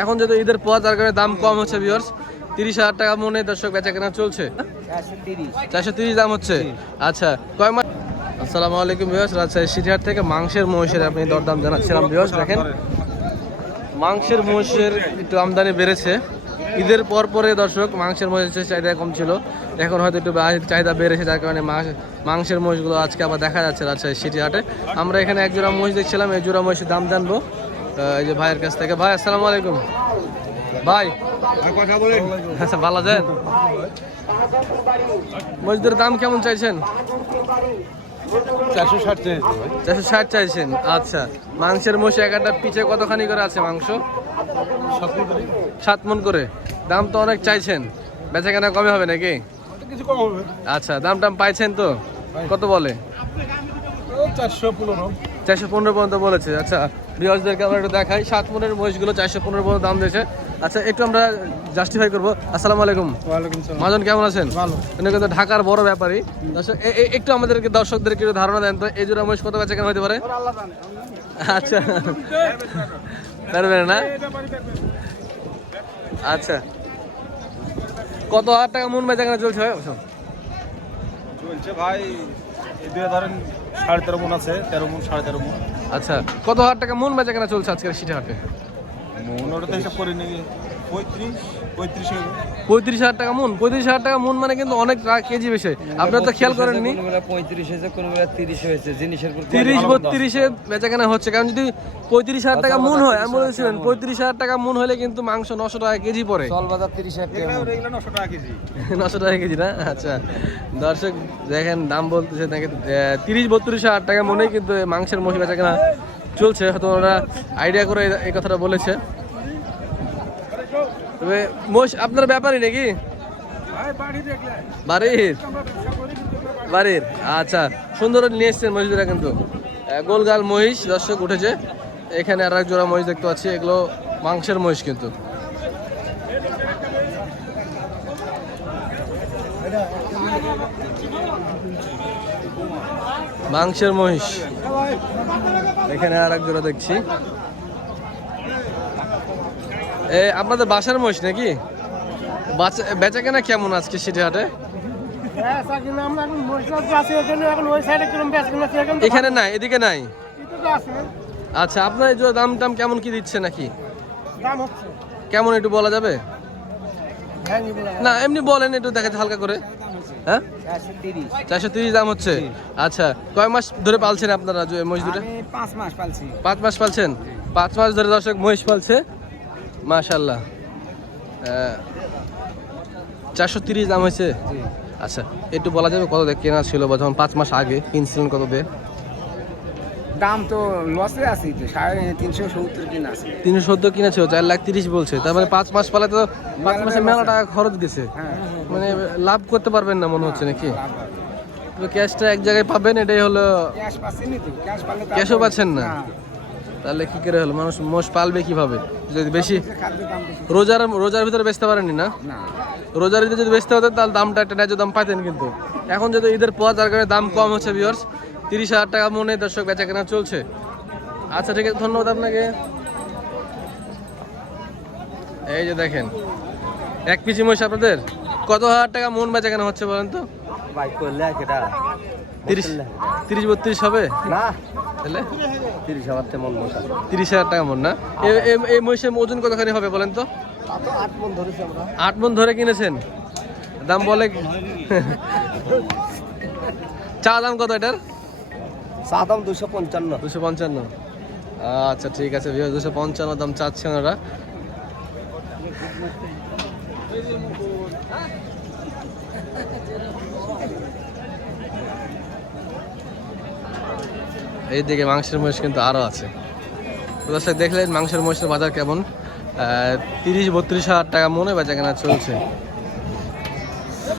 এখন যেহেতু ঈদের পর তার কারণে দাম কম হচ্ছে ভিউয়ার্স। 30,000 টাকা মনে দর্শক বেচা কেনা চলছে। 430 দাম হচ্ছে। আচ্ছা কয় মাস। আসসালামু আলাইকুম ভিউয়ার্স, রাজশাহী সিটিহাট থেকে মাংসের মহিষের আপনি দরদাম জানাচ্ছিলাম ভিউয়ার্স। দেখেন মাংসের মহিষের একটু আমদানি বেড়েছে ঈদের পর পরে দর্শক। মাংসের মহিষের চাহিদা কম ছিল, এখন হয়তো একটু চাহিদা বেড়েছে, যার কারণে মাংসের মহিষগুলো আজকে আবার দেখা যাচ্ছে রাজশাহী সিটিহাটে। আমরা এখানে এক জোড়া মহিষ দেখছিলাম, এই জোড়া মহিষের দাম জানবো এই যে ভাইয়ের কাছ থেকে। ভাই আসসালামু আলাইকুম। ভাই আচ্ছা ভালো আছেন? মহিষদের দাম কেমন চাইছেন? 460 চাইছেন। আচ্ছা মাংসের মহিষ একটা পিছে কতখানি করে আছে মাংস? 7 মণ করে। দাম তো অনেক চাইছেন, বেচা কেনা কমে হবে নাকি? আচ্ছা দাম টাম পাইছেন তো? কত বলে? 415 পর্যন্ত বলেছে। আচ্ছা ভিউয়ার্সদেরকে আমরা একটু দেখাই, 7 মণের মহিষগুলো 415 পর্যন্ত দাম দিয়েছে। আচ্ছা একটু আমরা জাস্টিফাই করবো। আসসালামু আলাইকুম। মহাজন কেমন আছেন? উনি কিন্তু ঢাকার বড় ব্যাপারী। একটু আমাদেরকে দর্শকদেরকে একটু ধারণা দেন তো, এই জোড়া মহিষ কত বেচা কেনা হতে পারে? আচ্ছা পারবেন না? আচ্ছা কত হাজার টাকা মন বেচা কেনা চলছে? ভাই ধরেন 13.5 মণ আছে, 13 মণ 13.5 মণ। আচ্ছা কত হাজার টাকা মন বেচা কেনা চলছে আজকের সিটিহাটে? মন ওটা তো হিসাব করে নাকি 35,000 টাকা মন। 35,000 টাকা মন মানে কিন্তু অনেক কেজি বেশি। আপনারা তো খেয়াল করেননি? 35 হয়েছে, কোন বেলা 30 হয়েছে। জিনিসের 30-32 বেচা কেনা হচ্ছে। কারণ যদি 35,000 টাকা মন হয়, আমি বলেছিলেন 35,000 টাকা মন হলে কিন্তু মাংস 900 টাকা কেজি পড়ে। চল বাজার 30,000 টাকা, 900 টাকা কেজি। 900 টাকা কেজি না? আচ্ছা দর্শক দেখেন দাম বলতেছে নাকি 30-32,000 টাকা মনেই কিন্তু মাংসের মহিষ বেচা কেনা চলছে। হয়তো ওরা আইডিয়া করে এই কথাটা বলেছে। তবে মহিষ আপনার ব্যাপারই নাকি? বাড়ির। আচ্ছা সুন্দর নিয়ে এসছেন মহিষরা, কিন্তু গোলগাল মহিষ দর্শক উঠেছে। এখানে আর এক জোড়া মহিষ দেখতে পাচ্ছি, এগুলো মাংসের মহিষ কিন্তু। মাংসের মহিষ এখানে আর এক জোড়া দেখছি। আপনাদের বাসার মহিষ নাকি? বেচা কেনা কেমন আজকে সিটিহাটে? এখানে নাই, এদিকে নাই। আচ্ছা আপনার এই দাম টাম কেমন কি দিচ্ছে নাকি? কেমন একটু বলা যাবে? না এমনি বলেন একটু, দেখাতে হালকা করে। হ্যাঁ 430 দাম হচ্ছে। আচ্ছা কয় মাস ধরে পালছেন আপনারা মহিষ দুটো? 5 মাস পালছি। 5 মাস পালছেন? 5 মাস ধরে দর্শক মহিষ পালছে, মাশাআল্লাহ। 430 দাম হয়েছে। আচ্ছা একটু বলা যাবে কত কেনা ছিল বা যখন 5 মাস আগে কিনছিলেন কত দিয়ে? দাম তো লসে আছে, 370 কিনা আছে। 370 কিনেছে, 4,30,000 বলছে। তার মানে 5 মাস পালে তো 5 মাসে মেলা টাকা খরচ গেছে। মানে লাভ করতে পারবেন না মনে হচ্ছে নাকি? ক্যাশটা এক জায়গায় পাবেন, এটাই হলো। ক্যাশও পাচ্ছেন না, তাহলে কি করে হলো? মানুষ মোষ পালবে কিভাবে যদি বেশি? রোজার ভিতরে বেচতে পারেননি না? রোজার ভিতরে যদি বেচতে হতেন তাহলে দামটা একটা ন্যায্য দাম পাইতেন, কিন্তু এখন যেহেতু ঈদের পর তার কারণে দাম কম হচ্ছে ভিউয়ার্স। 30,000 টাকা মনে দর্শক বেচা কেনা চলছে। আচ্ছা ঠিক আছে, ধন্যবাদ আপনাকে। এই যে দেখেন এক পিসি মহিষ আপনাদের কত হাজার টাকা মন বেচা কেনা হচ্ছে বলেন তো? 30-32 হবে না? তাহলে 30,000 টাকা মন না? এই মহিষের ওজন কতখানি হবে বলেন তো? 8 মণ ধরে কিনেছেন। দাম বলে চা দাম কত এটার? চা দাম 255। 255। আচ্ছা ঠিক আছে, 255 দাম চাচ্ছেন ওরা। এইদিকে মাংসের মহিষ কিন্তু আরো আছে। দর্শক দেখলেন মাংসের মহিষের বাজার কেমন। 30-32 হাজার টাকা মনে বেচা কেনা চলছে।